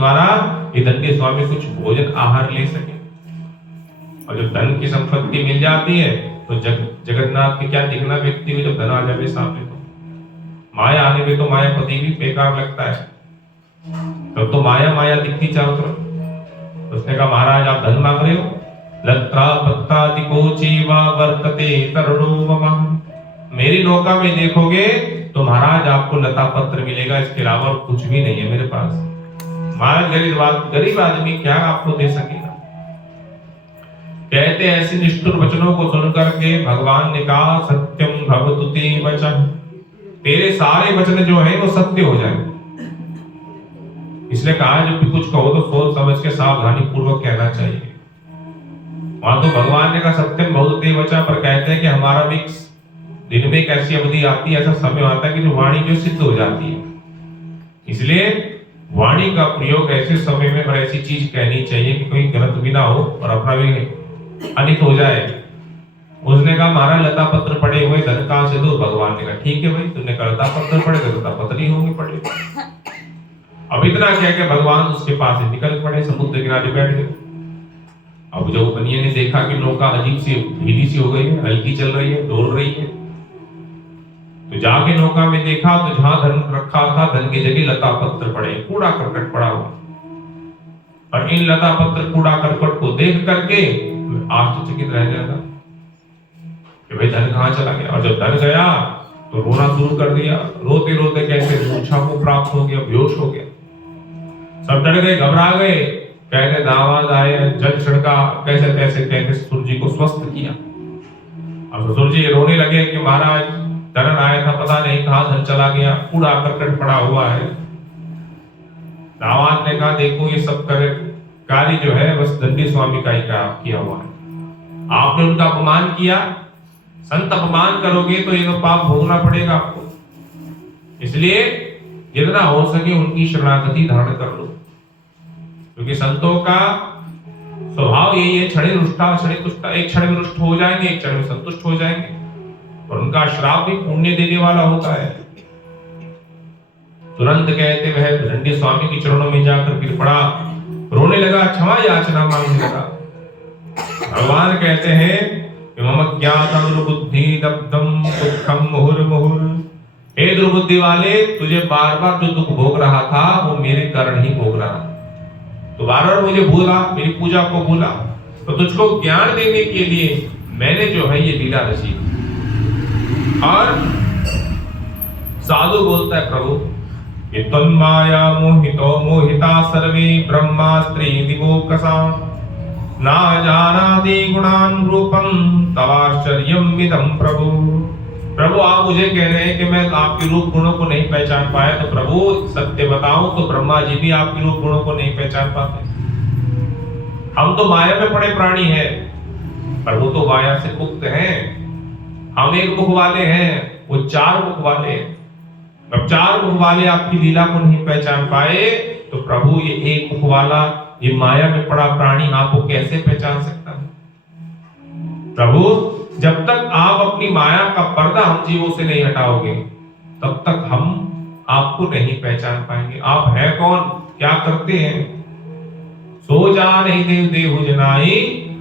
द्वारा ये दंडी स्वामी कुछ भोजन आहार ले सके। और जब धन की संपत्ति मिल जाती है तो जगन्नाथ के क्या दिखना व्यक्ति को, जब धन आ जाए सामने तो माया आने में तो मायापति भी बेकार लगता है, तब तो माया माया दिखती चारों तरफ। उसने कहा महाराज आप धन मांग रहे हो, लत्रा पत्तादिको चीवा वर्तते तरुणो मम, मेरी नौका में देखोगे तो महाराज आपको लता पत्र मिलेगा, इसके अलावा कुछ भी नहीं है मेरे पास। महाराज गरीब आदमी क्या आपको दे सकेगा। कहते ऐसे निष्ठुर वचनों को सुनकर के भगवान ने कहा सत्यम भवतु ते वचः, तेरे सारे वचन जो है वो सत्य हो जाए। इसलिए कहा जब भी कुछ कहो तो सोच समझ के सावधानी पूर्वक कहना चाहिए। वहां तो भगवान ने कहा सत्यम भवतु ते वचः, पर कहते हैं कि हमारा भी दिन में एक ऐसी अवधि आती है, ऐसा समय आता है कि जो वाणी जो सिद्ध हो जाती है। इसलिए वाणी का प्रयोग ऐसे समय में और ऐसी चीज कहनी चाहिए कि कोई गलत भी ना हो और अपना भी अनित हो जाए। उसने कहा महाराज लता पत्र पड़े हुए धन कहां से दो। भगवान ने कहा ठीक है भाई, तुमने लता पत्र पड़े तो लता पत्र ही होंगे पड़े। अब इतना कह के भगवान उसके पास से निकल पड़े, समुद्र किनारे बैठ गए। अब जब बनिए ने देखा कि नौका अजीब सी ढीली सी हो गई है, हल्की चल रही है, डोल रही है, तो जाके नौका में देखा तो जहां धन रखा था धन की जगह लता पत्र पड़े, कूड़ा करकट पड़ा हुआ। और इन लता पत्र कूड़ा करकट को देख करके आश्चर्यचकित रह गया था कि भाई धन कहां चला गया। और जब धन गया तो रोना शुरू कर दिया, रोते रोते कैसे मूर्छा को प्राप्त हो गया, बेहोश हो गया। सब डर गए, घबरा गए, कहते दामाद आए, जल छिड़का, कैसे कैसे कहते ससुर जी को स्वस्थ किया। अब ससुर जी रोने लगे कि महाराज धन आया था, पता नहीं कहां धन चला गया, कूड़ा करकट पड़ा हुआ है। दामाद ने कहा देखो ये सब कार्य जो है बस दंडी स्वामी का ही किया हुआ है, आपने उनका अपमान किया, संत अपमान करोगे तो ये तो पाप भोगना पड़ेगा आपको। इसलिए जितना हो सके उनकी शरणागति धारण कर लो, क्योंकि संतों का स्वभाव यही है, क्षणे रुष्टा क्षणे तुष्टा, एक क्षण में रुष्ट हो जाएंगे, एक क्षण में संतुष्ट हो जाएंगे। और उनका श्राप भी पुण्य देने वाला होता है। तुरंत कहते वह दंडी स्वामी के चरणों में जाकर गिर पड़ा, रोने लगा, क्षमा याचना मांगने लगा। भगवान कहते हैं कि मम ज्ञातं दुर्बुद्धि दब्धं दुःखं मुहुर्मुहुर्, हे दुर्बुद्धि वाले तुझे बार बार जो दुख भोग रहा था वो मेरे कारण ही भोग रहा। तो बार बार मुझे भूला, मेरी पूजा को भूला, तो तुझको ज्ञान देने के लिए मैंने जो है ये लीला रची। और साधु बोलता है प्रभु ये तन्माया मोहितो मोहिता सर्वे ब्रह्मास्त्री दिवोकसा ना जानाति गुणान रूपम तवाश्चर्यम विदम प्रभु। प्रभु आप मुझे कह रहे हैं कि मैं आपके रूप गुणों को नहीं पहचान पाया, तो प्रभु सत्य बताऊं तो ब्रह्मा जी भी आपके रूप गुणों को नहीं पहचान पाते। हम तो माया में पड़े प्राणी हैं, प्रभु तो माया से मुक्त हैं। हम एक मुख वाले हैं, वो चार मुख वाले हैं। अब चार मुख वाले आपकी लीला को नहीं पहचान पाए तो प्रभु ये एक मुख वाला, ये माया में पड़ा प्राणी आपको कैसे पहचान सकता है। प्रभु जब तक आप अपनी माया का पर्दा हम जीवों से नहीं हटाओगे तब तक हम आपको नहीं पहचान पाएंगे। आप है कौन, क्या करते हैं। सो जान ही देव देहु जनाई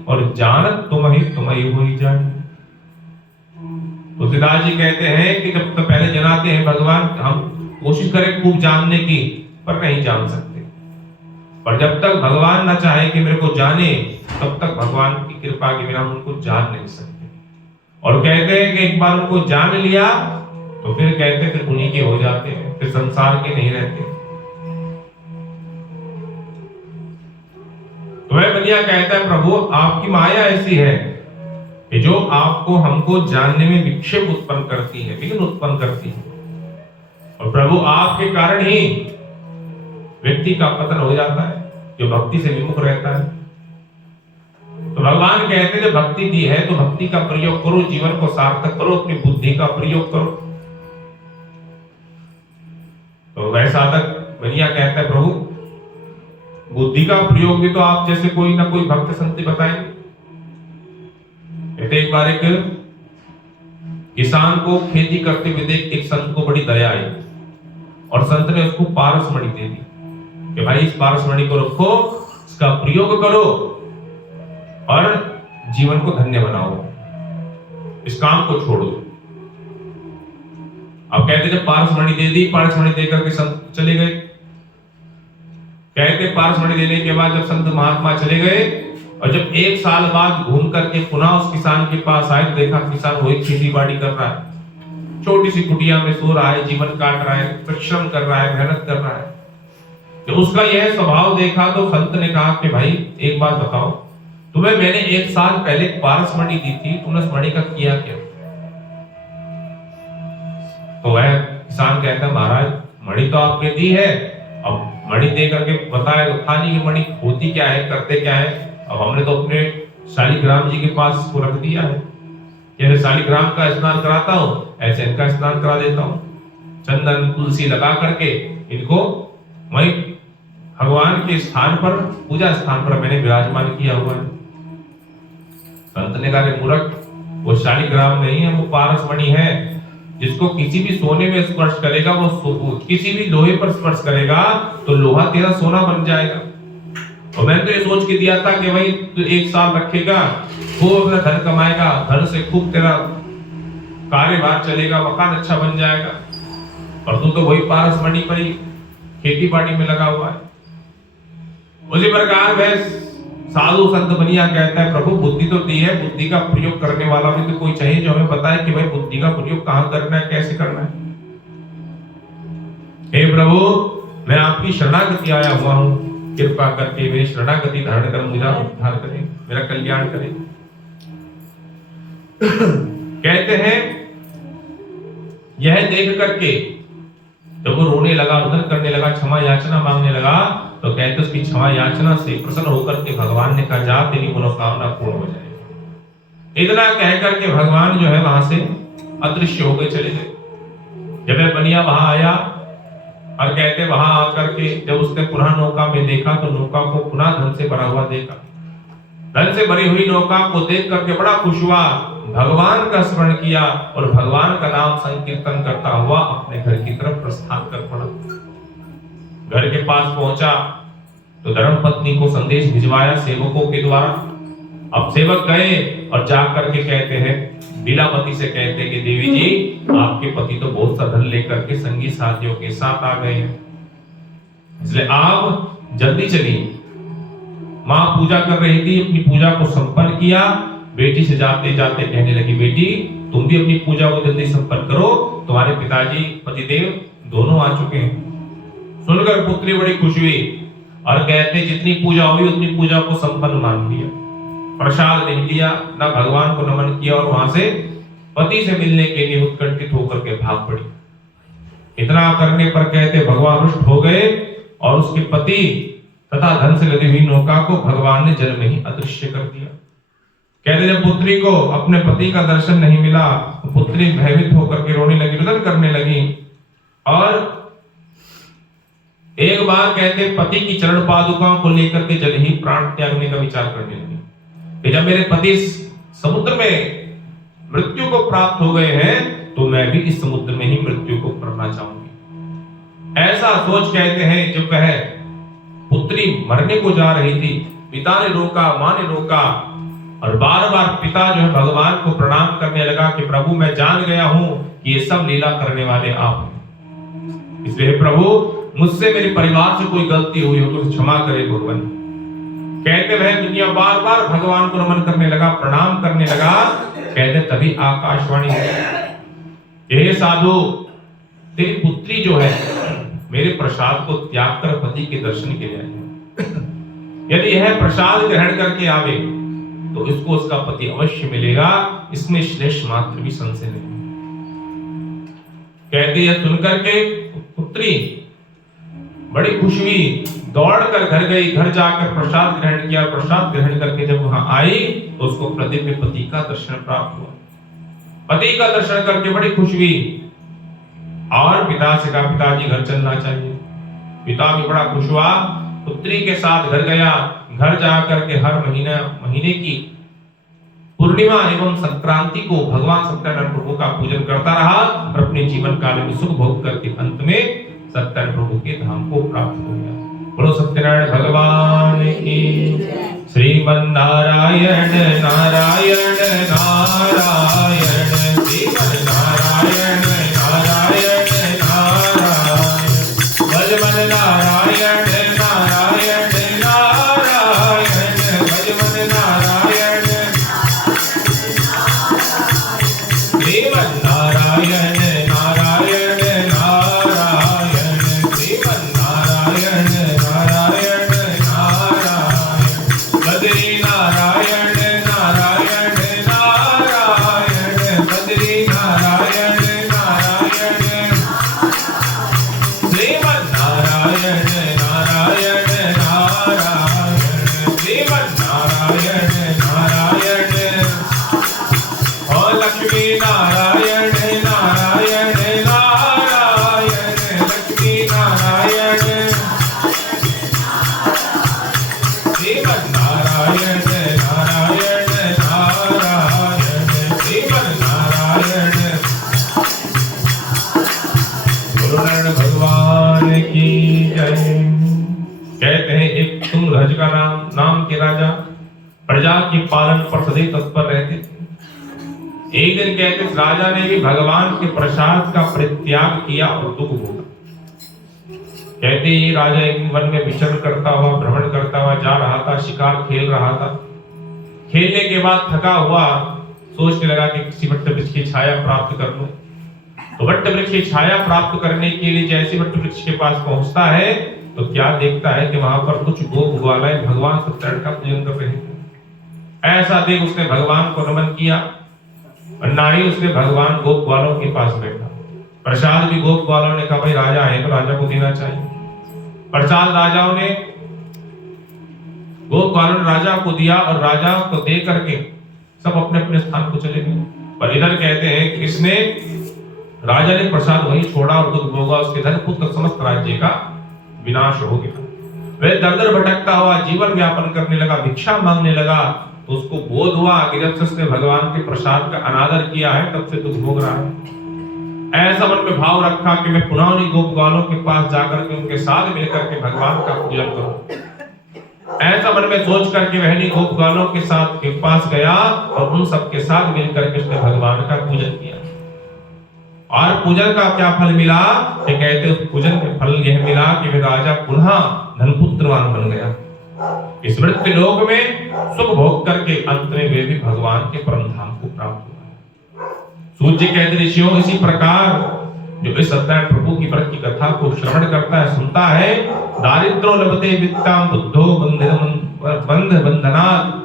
और जानत तुम ही हुई जान। तुलसीदास जी कहते हैं कि जब तक पहले जनाते हैं भगवान, हम कोशिश करें खूब जानने की पर नहीं जान सकते। पर जब तक भगवान ना चाहे कि मेरे को जाने तब तक भगवान की कृपा के बिना उनको जान नहीं सकते। और कहते हैं कि एक बार उनको जान लिया तो फिर कहते फिर उन्हीं के हो जाते हैं, फिर संसार के नहीं रहते। तो वह बनिया कहता है प्रभु आपकी माया ऐसी है कि जो आपको हमको जानने में विक्षेप उत्पन्न करती है, विघ्न उत्पन्न करती है। और प्रभु आपके कारण ही व्यक्ति का पतन हो जाता है जो भक्ति से विमुख रहता है। तो भगवान कहते हैं जब भक्ति दी है तो भक्ति का प्रयोग करो, जीवन को सार्थक करो, अपनी बुद्धि का प्रयोग करो। तो वह साधक बनिया कहता है प्रभु बुद्धि का प्रयोग भी तो आप जैसे कोई ना कोई भक्त संत बताएंगे। एक बार एक किसान को खेती करते हुए देख एक संत को बड़ी दया आई और संत ने उसको पारस मणि दे दी कि भाई इस पारसमणि को रखो, इसका प्रयोग करो और जीवन को धन्य बनाओ, इस काम को छोड़ो। अब कहते जब पारसमणि दे दी, पारसमणि देकर के संत चले गए। कहते पारसमणि देने के बाद जब संत महात्मा चले गए और जब 1 साल बाद घूम करके पुनः उस किसान के पास आए, तो देखा किसान वही खेती बाड़ी कर रहा है, छोटी सी कुटिया में सो रहा है, जीवन काट रहा है, परिश्रम कर रहा है, मेहनत कर रहा है। तो उसका यह स्वभाव देखा तो संत ने कहा कि भाई एक बात बताओ, तुम्हें मैंने 1 साल पहले पारसमणि दी थी, तुमने उस मणि का किया क्या? तो वह किसान कहता महाराज मणि तो आपने दी है, अब मणि दे करके बताया तो था नहीं कि मणि होती क्या है, करते क्या है। अब हमने तो अपने शालिग्राम जी के पास इसको रख दिया है, जैसे शालिग्राम का स्नान कराता हूँ ऐसे इनका स्नान करा देता हूँ, चंदन तुलसी लगा करके इनको वही भगवान के स्थान पर, पूजा स्थान पर मैंने विराजमान किया हुआ है। संत ने कहा कि मूर्ख, वो शालिग्राम नहीं है, वो पारसमणि है, जिसको किसी भी सोने में स्पर्श करेगा, वो किसी भी लोहे पर स्पर्श करेगा तो लोहा तेरा सोना बन जाएगा। और मैंने तो ये सोच के दिया था कि भाई तू 1 साल रखेगा, वो अपना धन कमाएगा, धन से खूब तेरा कार्यभार चलेगा, मकान अच्छा बन जाएगा, और तू तो वही पारसमणि पर ही खेती बाड़ी में लगा हुआ है। उसी प्रकार वह साधु संत बनिया कहता है प्रभु बुद्धि तो दी है, बुद्धि का प्रयोग करने वाला भी तो कोई चाहिए जो हमें बताए कि भाई बुद्धि का प्रयोग कहाँ करना है, कैसे करना है। हे प्रभु मैं आपकी शरणागति आया हुआ हूँ, कृपा करके मेरी शरणागति धारण कर मुझे उद्धार करें, मेरा कल्याण करें। कहते हैं यह देख करके जब वो रोने लगा, रुदन करने लगा, क्षमा याचना मांगने लगा, तो कहते उसकी क्षमा याचना से प्रसन्न होकर के भगवान ने कहा जा तेरी मनोकामना पूर्ण हो जाएगी। इतना कह करके भगवान जो है वहां से अदृश्य हो गए, चले गए। जब वह बनिया वहां आया और कहते वहां आकर के जब उसने पुनः नौका में देखा तो नौका को पुनः धन से भरा हुआ देखा। धन से भरी हुई नौका को देख करके बड़ा खुश हुआ, भगवान का स्मरण किया और भगवान का नाम संकीर्तन करता हुआ अपने घर की तरफ प्रस्थान कर पड़ा। घर के पास पहुंचा तो धर्मपत्नी को संदेश भिजवाया सेवकों के द्वारा। अब सेवक गए और जाकर के कहते हैं, बिलावती से कहते हैं कि देवी जी आपके पति तो बहुत सा धन लेकर के संगी साथियों के साथ आ गए हैं, इसलिए आप जल्दी चलिए। माँ पूजा कर रही थी, अपनी पूजा को संपन्न किया। बेटी से जाते जाते कहने लगी बेटी तुम भी अपनी पूजा को जल्दी संपन्न करो, तुम्हारे पिताजी पतिदेव दोनों आ चुके हैं। सुनकर पुत्री बड़ी खुश हुई और कहते जितनी पूजा हुई उतनी पूजा को संपन्न मान लिया, प्रसाद नहीं लिया, ना भगवान को नमन किया और वहां से पति से मिलने के लिए उत्कंठित होकर के भाग पड़ी। इतना करने पर कहते भगवान रुष्ट हो गए और उसके पति तथा धन से लदी हुई नौका को भगवान ने जल में ही अदृश्य कर दिया। कहते जब पुत्री को अपने पति का दर्शन नहीं मिला तो पुत्री भयभीत होकर के रोने लगी, रुदन करने लगी और एक बार कहते पति की चरण पादुकाओं को लेकर के जल ही प्राण त्यागने का विचार करने लगी कि जब मेरे पति समुद्र में मृत्यु को प्राप्त हो गए हैं तो मैं भी इस समुद्र में ही मृत्यु को मरना चाहूंगी। ऐसा सोच कहते हैं जब वह पुत्री मरने को जा रही थी, पिता ने रोका, मां ने रोका और बार बार पिता जो है भगवान को प्रणाम करने लगा कि प्रभु मैं जान गया हूं कि ये सब लीला करने वाले आप हैं, इसलिए प्रभु मुझसे मेरे परिवार से कोई गलती हुई हो तो क्षमा करे भगवान। कहते वह दुनिया बार बार भगवान को नमन करने लगा, प्रणाम करने लगा। कहते तभी आकाशवाणी हे साधु तेरी पुत्री जो है मेरे प्रसाद को त्याग कर पति के दर्शन के लिए आई, यदि यह प्रसाद ग्रहण करके आवे तो इसको उसका पति अवश्य मिलेगा, इसमें श्लेष मात्र भी संशय नहीं। कहते यह सुनकर के पुत्री बड़ी खुश हुई, दौड़कर घर गई, घर जाकर प्रसाद ग्रहण किया। प्रसाद ग्रहण करके जब वहां आई तो उसको प्रतिदिव्य पति का दर्शन प्राप्त हुआ। पति का दर्शन करके बड़ी खुश हुई और पिता से कहा पिताजी घर चलना चाहिए। पिता भी बड़ा खुश हुआ, पुत्री के साथ घर गया। घर जाकर के हर महीने की पूर्णिमा एवं संक्रांति को भगवान सत्यनारायण प्रभु का पूजन करता रहा और अपने जीवन काल में सुख भोग करके अंत में सत्यनारायण प्रभु के धाम को प्राप्त हो गया। बोलो सत्यनारायण भगवान की। श्रीमन्नारायण नारायण नारायण, श्रीमन्नारायण नारायण नारायण, भजमन नारायण नारायण नारायण, भजमन नारायण श्रीमन्नारायण नारायण नारायण, श्रीमन्नारायण नारायण नारायण, बद्री नारायण नारायण नारायण, बद्री नारायण नारायण, श्रीमन्नारायण नारायण नारायण, श्रीमन्नारायण नारायण, और लक्ष्मी नारायण नारायण नारायण, लक्ष्मी नारायण, श्रीमन्नारायण नारायण नारायण, श्रीमन्नारायण। गुरुनारायण भगवान की जय। कहते हैं एक तुंगध्वज का नाम के राजा प्रजा के पालन पर सदैव तत्पर रहते थे। एक दिन कहते राजा ने भी भगवान के प्रसाद का परित्याग किया और दुख भोगा। कहते ये राजा एक दिन वन में विचरण करता हुआ, भ्रमण करता हुआ जा रहा था, शिकार खेल रहा था। खेलने के बाद थका हुआ सोचने लगा कि किसी वट वृक्ष की छाया प्राप्त कर लूं। तो वट वृक्ष की छाया प्राप्त करने के लिए जैसे वट वृक्ष के पास पहुंचता है तो क्या देखता है कि वहां पर कुछ गोप ग्वालाएं भगवान सत्यनारायण का पूजन कर रहे थे। ऐसा देख उसने भगवान को नमन किया और नारी उसने भगवान गोप ग्वालों के पास बैठा। प्रसाद भी गोप ग्वालों ने कहा भाई राजा है तो राजा को देना चाहिए। प्रसाद राजाओं ने गोप ग्वालों ने राजा को दिया और राजा को दे करके सब अपने अपने स्थान को चले गए। पर इधर कहते हैं कि इसने राजा ने प्रसाद वहीं छोड़ा और दुख भोगा, उसके धन पुत्र समस्त राज्य का विनाश हो गया। वह दर दर भटकता हुआ जीवन व्यापन करने लगा, भिक्षा मांगने लगा। तो उसको बोध हुआ कि जब से उसने भगवान के प्रसाद का अनादर किया है तब से दुख भोग रहा है। ऐसा मन में भाव रखा कि मैं पुनः उन्हीं गोप ग्वालों के पास जाकर के उनके साथ मिलकर के भगवान का पूजन करूं। ऐसा मन में सोच करके वह गोप ग्वालों के साथ के पास गया और उन सबके साथ मिलकर के उसने भगवान का पूजन किया। और पूजन का क्या फल मिला? ये कहते उस पूजन के फल यह मिला कि वह राजा पुनः धनपुत्रवान बन गया। इस मृत्यु लोक में सुख भोग करके अंत में वे भी भगवान के परम धाम को प्राप्त हुआ। सूर्य कहते ऋषियों इसी प्रकार जो इस सत्यनारायण प्रभु की व्रत की कथा को श्रवण करता है, सुनता है, दारिद्र्यो लभते वित्ताम बुद्धो बंध बंधनात्।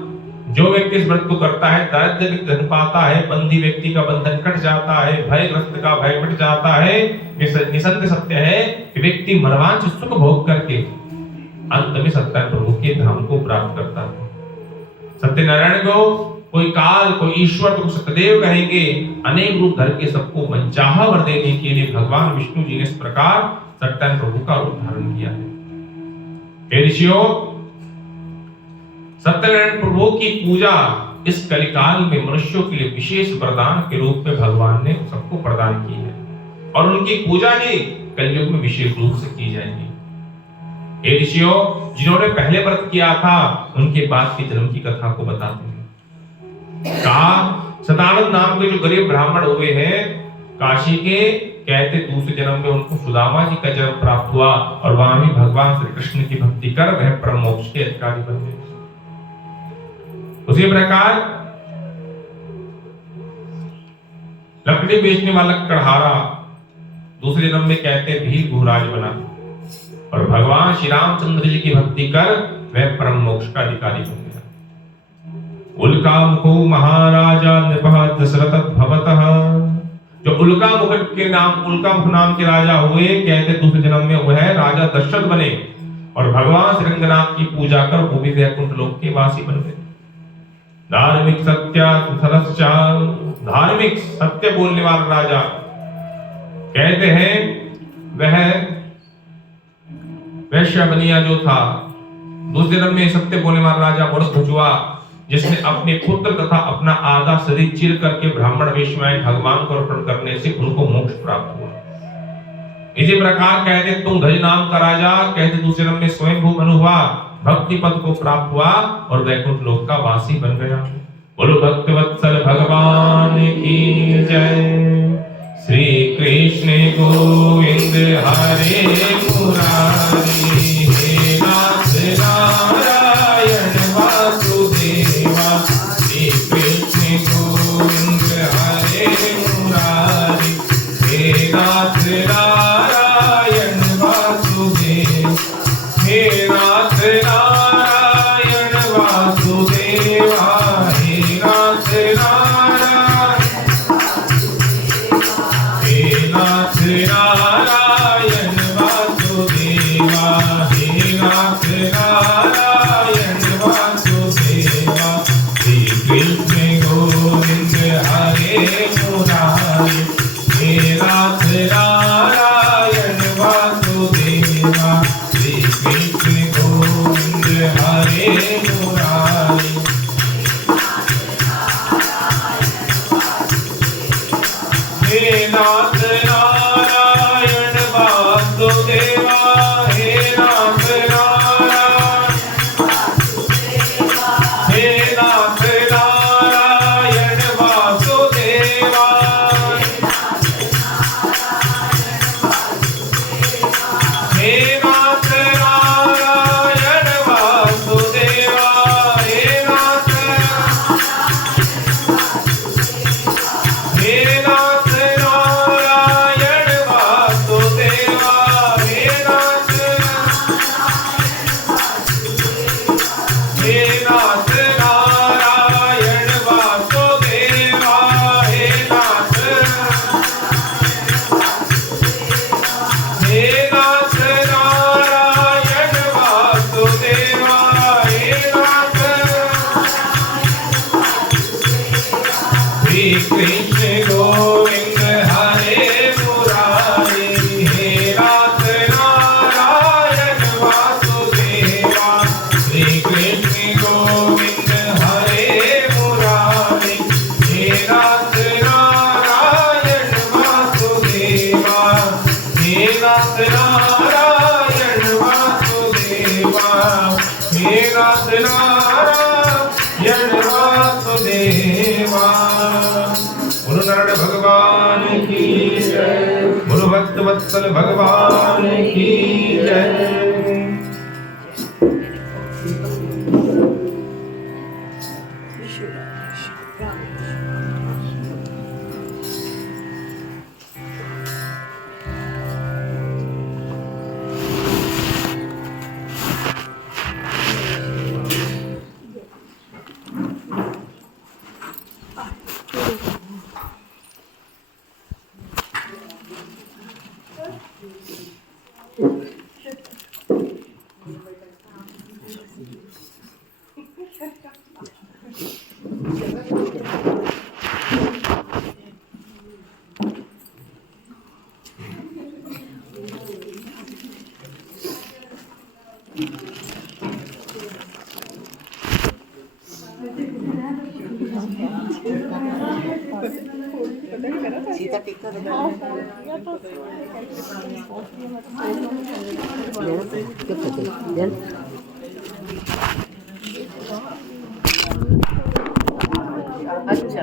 जो व्यक्ति इस व्रत को करता है दारिद्र्य व्यक्ति धन पाता है, बंदी व्यक्ति का बंधन कट जाता है, भयग्रस्त का भय मिट जाता है। निसंदेह सत्य है कि व्यक्ति मरवांच सुख भोग करके अंत में सत्यनारायण प्रभु के धाम को प्राप्त करता है। सत्यनारायण को कोई काल कोई ईश्वर तो सत्यदेव कहेंगे, अनेक रूप धर के सबको मनचाहा वर देने के लिए भगवान विष्णु जी ने इस प्रकार सत्यनारायण प्रभु का रूप धारण किया है। हे ऋषियों, सत्यनारायण प्रभु की पूजा इस कलिकाल में मनुष्यों के लिए विशेष वरदान के रूप में भगवान ने सबको प्रदान की है और उनकी पूजा ही कलयुग में विशेष रूप से की जाएगी। हे ऋषियों, जिन्होंने पहले व्रत किया था उनके बाद के जन्म की कथा को बताते हैं। कहा सतानंद नाम के जो गरीब ब्राह्मण हुए हैं काशी के, कहते दूसरे जन्म में उनको सुदामा जी का जन्म प्राप्त हुआ और वहां भी भगवान श्री कृष्ण की भक्ति कर वह परम मोक्ष के अधिकारी बन गए। उसी प्रकार लकड़ी बेचने वाला कढ़ारा दूसरे जन्म में कहते भील भूराज बना और भगवान श्री रामचंद्र जी की भक्ति कर वह परम मोक्ष का अधिकारी बन गया। उल्का मुखो महाराजा नृपः दशरथ भवतः। जो उल्का मुख के नाम उल्का मुख नाम के राजा हुए, कहते दूसरे जन्म में वह राजा दशरथ बने और भगवान श्री रंगनाथ की पूजा कर वो भी वैकुंठ लोक के वासी बन गए। धार्मिक धार्मिक सत्य बोलने वाला राजा, कहते हैं वह वैश्य बनिया जो था, दूसरे जन्म में सत्य बोलने वाला राजा मनुष्य हुआ जिसने अपने पुत्र तथा अपना आधा शरीर चीर करके ब्राह्मण वेश में भगवान को अर्पण करने से उनको मोक्ष प्राप्त हुआ। इसी प्रकार कहते तुम गज नाम का राजा, कहते दूसरे नंबर में स्वयंभू मनु हुआ, भक्ति पद को प्राप्त हुआ और वैकुंठ लोक का वासी बन गया। बोलो भक्त वत्सल भगवान की जय। श्री कृष्ण गोविंद हरे मुरारी, हे नाथ नारायण वासुदेवा। श्री कृष्ण गोविंद हरे मुरारी, हे नाथ नारायण वासुदेव, हे नाथ नारायण वासुदेवा, हे नाथ नारायण, हे नाथ नारायण वासुदेवा, हे नाथ नारायण वासुदेवा। श्री कृष्ण गोविंद हरे मुरारी, हे नाथ नारायण वासुदेवा। श्री कृष्ण गोविंद हरे मुरारी, हे नाथ नारायण वासुदेवा, हे नाथ नारायण, हे नाथ नारायण वासुदेवा, हे नाथ नारायण वासुदेवा, हे नाथ, हे नाथ नारायण वासुदेवा, हे नाथ, हे नाथ नारायण वासुदेवा, हे नाथ, हे नाथ नारायण वासुदेवा, हे नाथ। श्री कृष्ण गोविंद हरे मुरारी, हे नाथ नारायण वासुदेवा। श्री कृष्ण गोविंद हरे मुरारी, हे नाथ नारायण वासुदेवा, हे नाथ नारायण वासुदेवा, हे नाथ नारायण वासुदेवा। बोलो नारायण भगवान की जय, बोलो भक्त वत्सल भगवान की जय। सीता टिक्का अच्छा